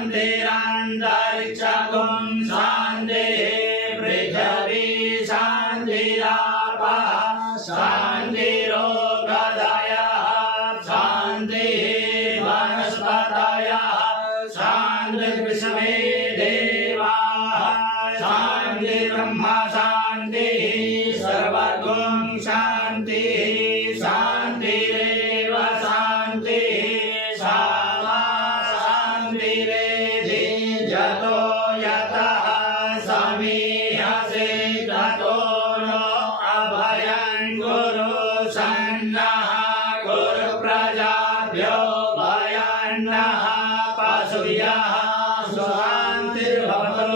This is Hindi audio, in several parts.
शान्तिरन्तरिक्षगुं शान्तिः पृथिवी शान्तिरापः शान्तिरोगदयः शान्तिः वनस्पतयः शान्तिर्विश्वे देवाः शान्तिर्ब्रह्म शान्तिः सर्वगुं शान्तिः शान्तिरेव शान्तिः सामा शान्तिरेधि यतो यतः समीहसे ततो नो अभयं कुरु सन्नः कुरु प्रजाभ्यो भयन्नः पशुभ्यः शान्तिर्भवतु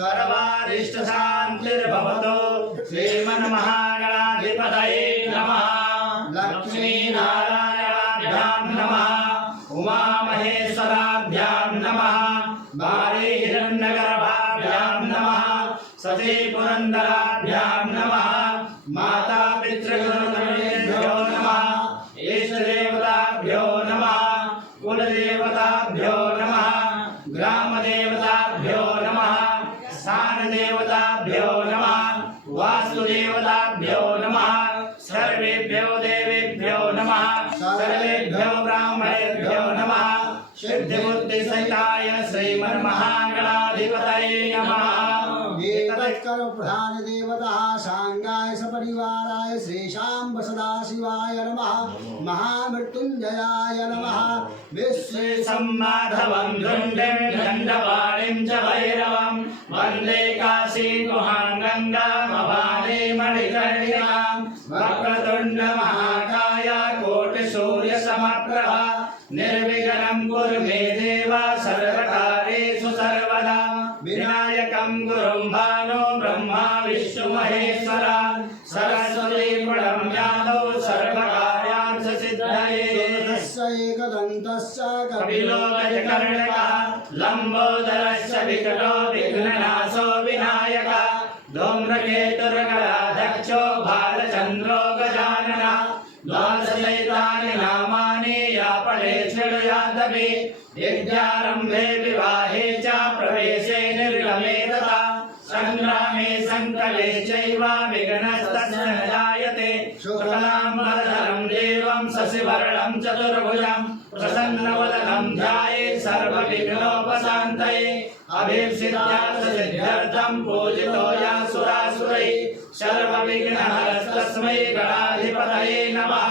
सर्वारिष्टशान्तिर्भवतु श्रीमन्महागणाधिपतये नमः लक्ष्मीनारायणाभ्यां नमः उमामहेश्वराभ्यां नमः हिरण्यगर्भाभ्यां नमः सती पुरन्दराभ्यां नमः माता पितृगुरुभ्यो नमः इष्टदेवताभ्यो नमः कुलदेवताभ्यो नमः ग्रामदेवताभ्यो नमः स्थानदेवताभ्यो नमः वास्तुदेवताभ्यो नमः सर्वेभ्यो देवेभ्यो नमः सर्वेभ्यो ब्राह्मणेभ्यो नमः सिद्धिबुद्धिसहिताय श्रीमन्महागणाधिपतये नमः। एतत्कर्म प्रधान देवता सांगाय सपरिवाराय श्रीशाम्ब सदाशिवाय नमः महामृत्युंजयाय नमः विश्वेशम्माधवं धुण्डिं दण्डपाणिं च भैरवं वन्दे काशीगुहां गङ्गामवाणे मणिकर्णिकां वक्रतुण्डमहाकाय कोटिसूर्यसमप्रभा निर्विघ्नं कुरु मे देव सर्वकार्येषु सर्वदा विनायकं गुरुं भानो ब्रह्मा विष्णु महेश्वर सरस्वती प्रणम्यादौ सर्वकार्यार्थ सिद्धये एकदन्तस्य कपिलो गजकर्णकः लम्बोदरस्य विकटो विघ्ननाशो विनायकः धूम्रकेतुर्गणाध्यक्षो भालचन्द्रो गजाननः द्वादशैतानि नामानि यापणे शृणुयादपि यज्ञारम्भे विवाहे च प्रवेशे निर्गमे तथा संग्रामे संकले चैव विघ्नस्तस्य न जायते शुक्लाम्बरधरं देवं शशिवर्णं चतुर्भुजं प्रसन्नवदनं ध्यायेत् सर्वविघ्नोपशान्तये अभीप्सितार्थसिद्ध्यर्थं पूजितो यासुरासुरैः सर्वविघ्नहरस्तस्मै गणाधिपतये नमः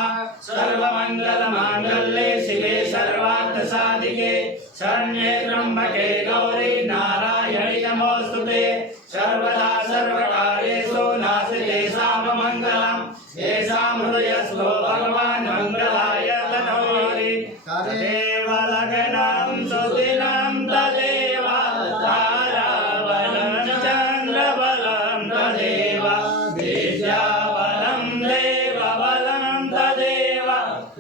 सर्वमङ्गलमाङ्गल्ये शिवे सर्वार्थसाधिके शरण्ये त्र्यम्बके गौरी नारायणि नमोऽस्तुते सर्वदा सर्वकार्येषु नास्ति मङ्गलम् येषां हृदयस्थो भगवान् मङ्गलाय तनोरि तदेव लग्नं सुदिनं तदेव ताराबलं चन्द्रबलं तदेव विद्याबलं देवबलं तदेव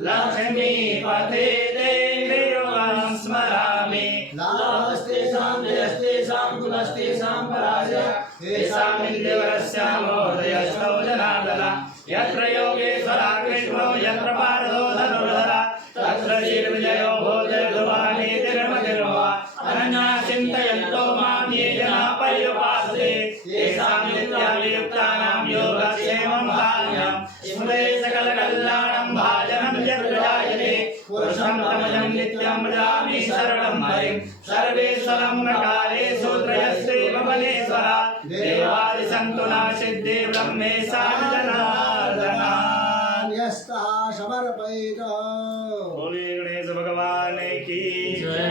लक्ष्मीपते देवीं स्मरामि लाभस्तेषां जयस्तेषां कुलस्तेषां पराजय तेषां इन्द्रवरस्य मोदयस्तौ जनार्दन यत्र योगेश्वरा कृष्णो यत्र पार्थो धनुर्धर तत्र वीरविजयो भोजध्रुवाणि तिरुमतिर्वा अनन्या चिन्तयन्तो मां ये जना पर्युपासते तेषां नित्याभियुक्तानां योगक्षेमं भाव्यं स्मृते सकलकल्याणं भाजनं यत्र जायते पुरुषं तमजं नित्यं भजामि शरणं हरिं सर्वेश्वरं प्रकारेषु त्रयस्तेव बलेश्वर देवादिसन्तुना सिद्धि ब्रह्मेशा जनार्दना समर्पयित। बोले गणेश भगवान की जय।